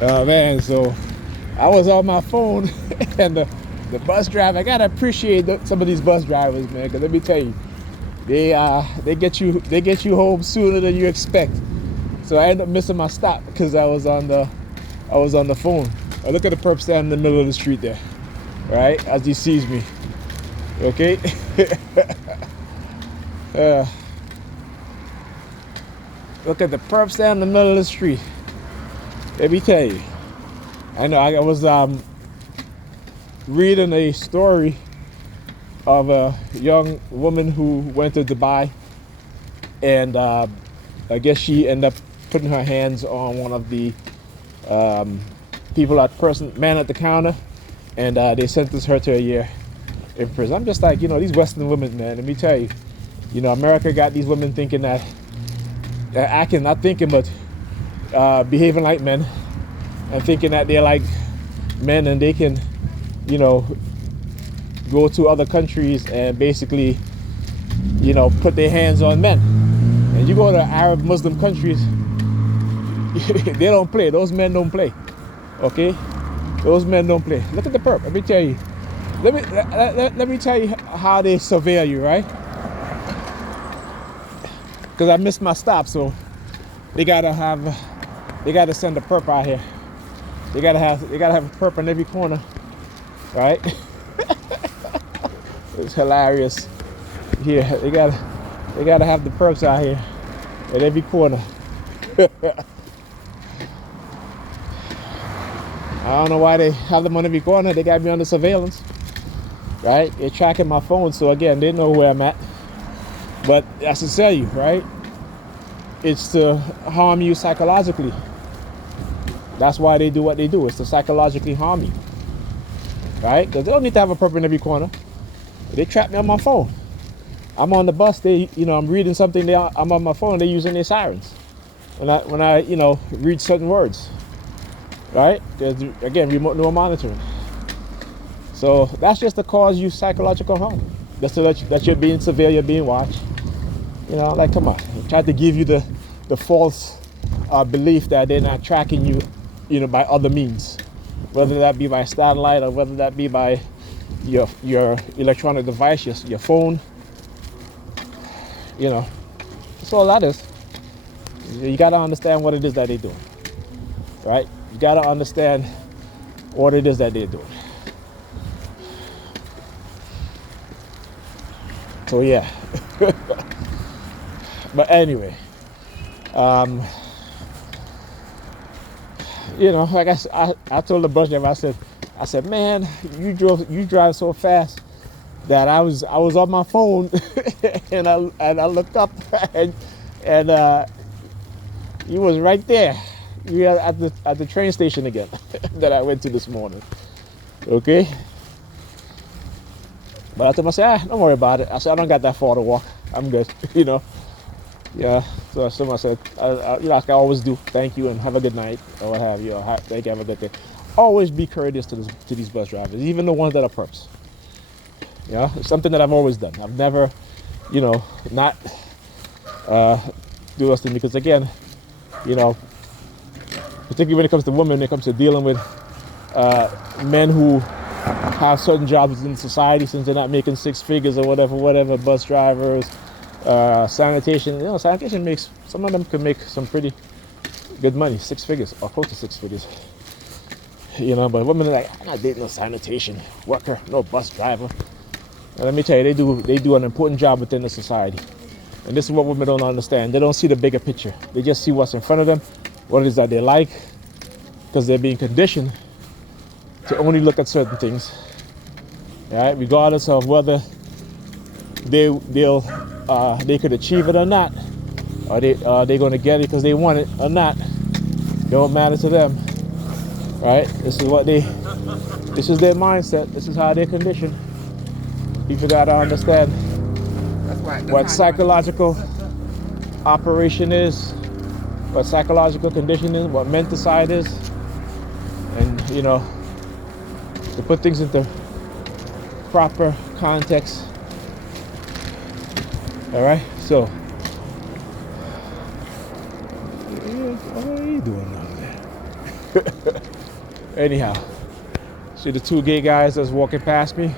Oh man, so I was on my phone and the bus driver, I gotta appreciate some of these bus drivers, man, because let me tell you, they get you home sooner than you expect. So I ended up missing my stop because I was on the phone. Look at the perp stand in the middle of the street there, right? As he sees me. Okay? uh, Look at the perp stand in the middle of the street. Let me tell you. I know I was reading a story of a young woman who went to Dubai, and I guess she ended up putting her hands on one of the man at the counter, and they sentenced her to a year in prison. I'm just like, these Western women, man. Let me tell you, America got these women thinking that, acting, not thinking, but behaving like men, and thinking that they're like men and they can, go to other countries and basically, put their hands on men. And you go to Arab Muslim countries, they don't play. Those men don't play. Okay? Those men don't play. Look at the perp. Let me tell you. Let me tell you how they surveil you, right? Because I missed my stop, so they gotta send a perp out here. They gotta have a perp in every corner, right? It's hilarious. Here, they gotta have the perps out here at every corner. I don't know why they have them on every corner. They got me under surveillance, right? They're tracking my phone, so again, they know where I'm at. But that's to tell you, right? It's to harm you psychologically. That's why they do what they do. It's to psychologically harm you, right? Because they don't need to have a perp in every corner. They trap me on my phone. I'm on the bus. I'm reading something. I'm on my phone. They're using their sirens when I read certain words, right? Because again, remote neural monitoring. So that's just to cause you psychological harm. That's so that you're being surveilled, you're being watched. Like, come on. They tried to give you the false belief that they're not tracking you, by other means, whether that be by satellite or whether that be by your electronic device, your phone. That's all that is. You got to understand what it is that they're doing, right? You got to understand what it is that they're doing. So yeah. But anyway, like I told the bus driver, I said, man, you drive so fast that I was on my phone and I looked up and you was right there. You were at the train station again that I went to this morning. Okay. But I told him, I said, don't worry about it. I said, I don't got that far to walk. I'm good. Yeah. So I said, like I always do, thank you and have a good night or what have you. Thank you, have a good day. Always be courteous to these bus drivers, even the ones that are perps. It's something that I've always done. I've never, not do those things because again, particularly when it comes to women, when it comes to dealing with men who have certain jobs in society, since they're not making six figures or whatever, bus drivers, sanitation. Sanitation makes, some of them can make some pretty good money, 6 figures or close to 6 figures. But women are like, I'm not dating no sanitation worker, no bus driver. And let me tell you, they do an important job within the society. And this is what women don't understand. They don't see the bigger picture. They just see what's in front of them, what it is that they like, because they're being conditioned to only look at certain things, right? Regardless of whether they could achieve it or not, or they're going to get it because they want it or not. Don't matter to them, right? This is their mindset. This is how they're conditioned. People got to understand what psychological operation is, what psychological condition is, what menticide is, and to put things into proper context. All right, so what are you doing over there? Anyhow, see the two gay guys that's walking past me.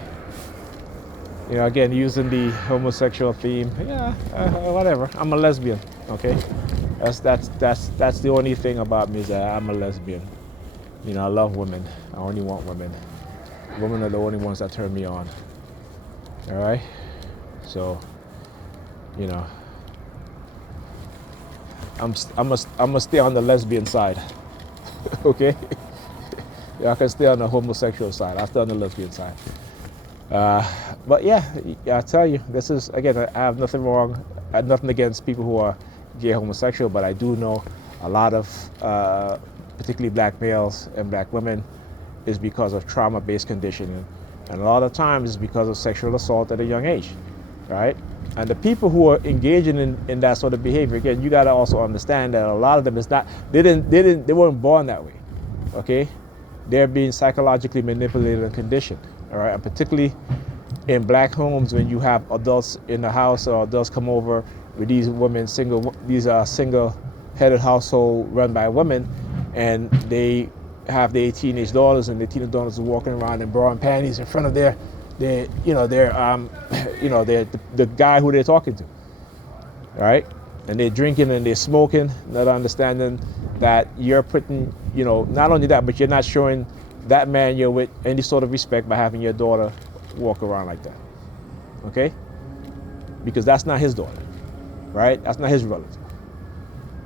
You know, again, using the homosexual theme. Yeah, whatever. I'm a lesbian. Okay, that's the only thing about me is that I'm a lesbian. You know, I love women. I only want women. Women are the only ones that turn me on. All right. So, you know, I'm gonna stay on the lesbian side. Okay. Yeah, I can stay on the homosexual side. I'll stay on the lesbian side. But yeah, I tell you, this is again. I have nothing wrong. I have nothing against people who are gay, homosexual, but I do know a lot of, particularly black males and black women, is because of trauma-based conditioning, and a lot of times it's because of sexual assault at a young age, right? And the people who are engaging in that sort of behavior, again, you got to also understand that a lot of them is not. They weren't born that way, okay? They're being psychologically manipulated and conditioned, all right? And particularly in black homes, when you have adults in the house or adults come over with these women, these are single-headed household run by women, and they have their teenage daughters, and the teenage daughters are walking around in bra and panties in front of their the guy who they're talking to, all right? And they're drinking and they're smoking, not understanding that you're putting, not only that, but you're not showing that man you're with any sort of respect by having your daughter walk around like that, okay? Because that's not his daughter, right? That's not his relative.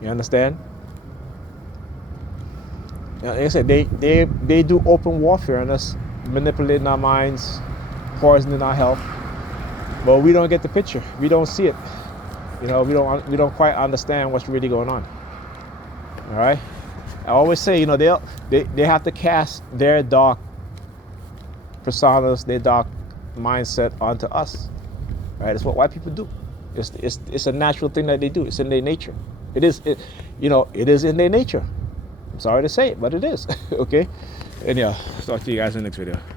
You understand? Like I said, they do open warfare on us, manipulating our minds, poisoning our health, but we don't get the picture. We don't see it. We don't quite understand what's really going on. All right. I always say, they have to cast their dark personas, their dark mindset onto us. Right. It's what white people do. It's a natural thing that they do. It's in their nature. It is in their nature. I'm sorry to say it, but it is. Okay. And yeah, talk to you guys in the next video.